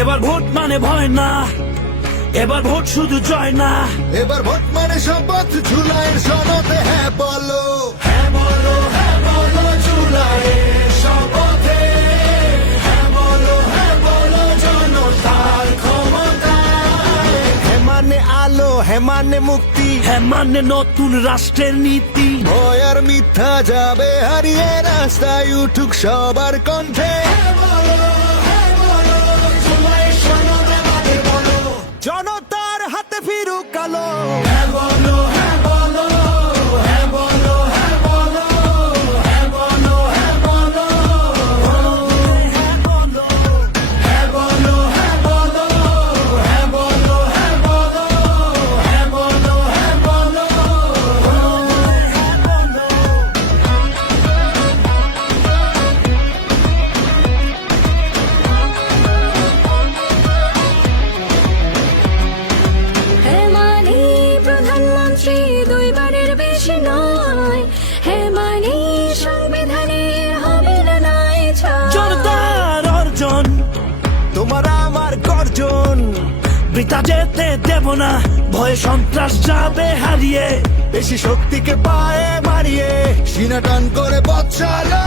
এবার ভোট মানে ভয় না, এবার ভোট শুধু জয় না, এবার ভোট মানে শপথ, জুলাইয়ের সনদে হ্যাঁ বলো, হ্যাঁ বলো, হ্যাঁ বলো জুলাইয়ের শপথে, হ্যাঁ বলো জনতার ক্ষমতায়। হ্যাঁ মানে আলো, হ্যাঁ মানে মুক্তি, হ্যাঁ মানে নতুন রাষ্ট্রের নীতি। ভয় আর মিথ্যা যাবে হারিয়ে, রাস্তায় উঠুক সবার কণ্ঠে। জনতার হাতে ফিরুক আলো, হ্যাঁ বলো, হ্যাঁ বলো, হ্যাঁ বলো, হ্যাঁ বলো, হ্যাঁ বলো, হ্যাঁ বলো, হ্যাঁ বলো, হ্যাঁ বলো, হ্যাঁ বলো, হ্যাঁ বলো, হ্যাঁ বলো, হ্যাঁ বলো, হ্যাঁ বলো, হ্যাঁ বলো। হ্যাঁ মানে প্রধানমন্ত্রী দুইবারের বেশি নয়, হ্যাঁ মানে সংবিধানে হবে না নাই ছাড়। জনতার অর্জন তোমার আমার গর্জন, বৃথা যেতে দেব না, ভয়ে সন্ত্রাস যাবে হারিয়ে। বেশি শক্তিকে পায়ে মারিয়ে সিনা টান করে পথ চালো।